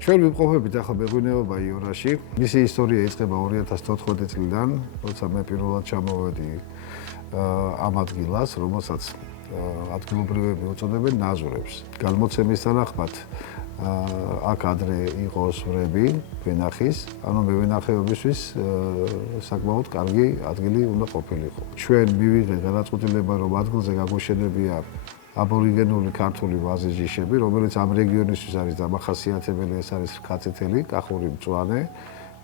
ჩვენ ვიმყოფებით ახლა მეღვინეობა იორაში. მისი ისტორია იწყება 2014 წლიდან, როცა მე პირველად ჩამოვედი ამ ადგილას, რომელსაც ადგილობრივები უწოდებენ ნაზურებს. Გადმოცემის თანახმად აქ ადრე იყო სვრები, ვენახის, ანუ მევენახეობისთვის საკმაოდ კარგი ადგილი უნდა ყოფილიყო. ჩვენ მივიღეთ გადაწყვეტილება, რომ ადგილზე გაგუშენებია აბორიგენული ქართული ვაზის ჯიშები, რომელიც ამ რეგიონისთვის არის დამახასიათებელი, ეს არის რქაწითელი, კახური მწვანე,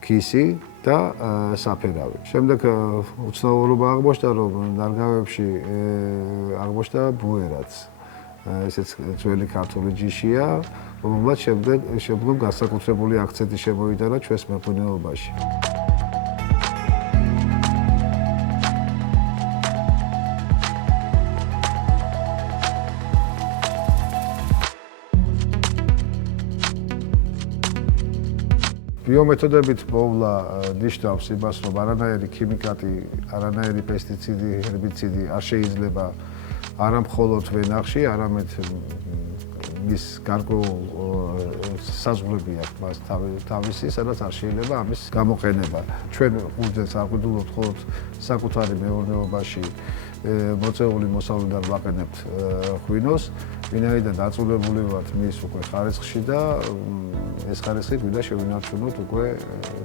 ქისი და საფერავი. შემდეგ უცნაურობა აღმოჩნდა, რომ ნარგავებში აღმოჩნდა ბუერაც. ესეც ძველი ქართული ჯიშია, რომელმაც შემდგომ განსაკუთრებული აქცენტი შემოიტანა ჩვენს მეღვინეობაში. ბიომეთოდებით მოვლა ნიშნავს იმას, რომ არანაირი ქიმიკატი, არანაირი პესტიციდი, ჰერბიციდი არ შეიძლება არა მხოლოდ ვენახში, არამედ მის გარკვეულ საზღვრები აქვს მას თავისი, სადაც არ შეიძლება ამის გამოყენება. ჩვენ უძეს აღვიდულობთ მხოლოდ საკუთარი მეურნეობაში მოწეული მოსავლიდან ვაყენებთ ღვინოს, ვინაიდან დაწურებული ვართ მის უკვე ხარისხში და ეს ხარისხი გვინდა შევინარჩუნოთ უკვე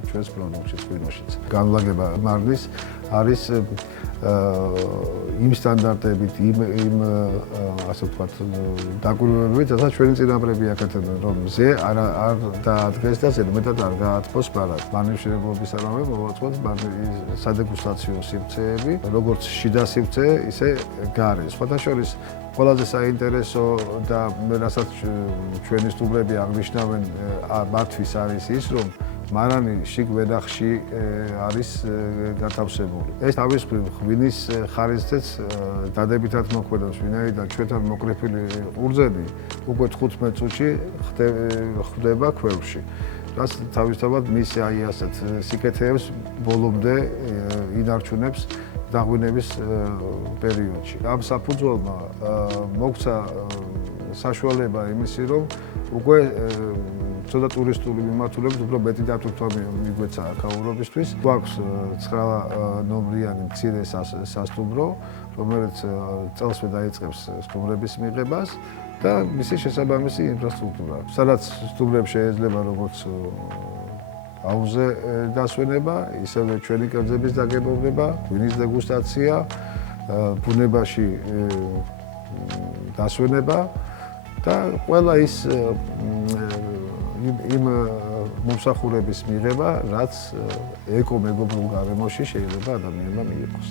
ჩვენს პროდუქტში, ღვინოშიც. განლაგება მარნის არის იმ სტანდარტებით, იმ ასე ვთქვათ, დაკვირვებებით, რასაც ჩვენი წინაპრები აკეთებდნენ, რომ მზე არ დაადგეს და ზედმეტად არ გაათბოს მარად. მარნივშენებლობისამავე მოვაწყვეტ სადეგუსტაციო სივრცეები, როგორც შიდა სივრცე, ისე გარე. სხვათა შორის ყველაზე საინტერესო და რასაც ჩვენი სტუმრები აღნიშნავენ მათთვის არის ის, რომ მარანი შიგ ვენახში არის გათავსებული. ეს თავისუფლ ღვინის ხარისხზეც დადებითად მოქმედებს, ვინაიდან ჩვენთან მოკრეფილი ყურძენი უკვე 15 წუთში ხვდება ქვევრში. რაც თავისთავად მის აი ასეთ სიკეთეებს ბოლომდე ინარჩუნებს დაღვინების პერიოდში. ამ საფუძველმა მოგცა საშუალება იმისი, რომ უკვე ცოტა ტურისტული მიმართულებით უფრო მეტი დატვირთვა მიგვეცა აქაურობისთვის. გვაქვს 9 ნომრიანი მცირე სასტუმრო, რომელიც წელსვე დაიწყებს სტუმრების მიღებას და მისი შესაბამისი ინფრასტრუქტურა. სადაც სტუმრებს შეიძლება როგორც აუზზე დასვენება, ისევე ჩვენი კერძების დაგემოვნება, ღვინის დეგუსტაცია, ბუნებაში დასვენება და ყველა ის იმ მომსახურების მიღება, რაც ეკო-მეგობრულ გარემოში შეიძლება ადამიანმა მიიღოს.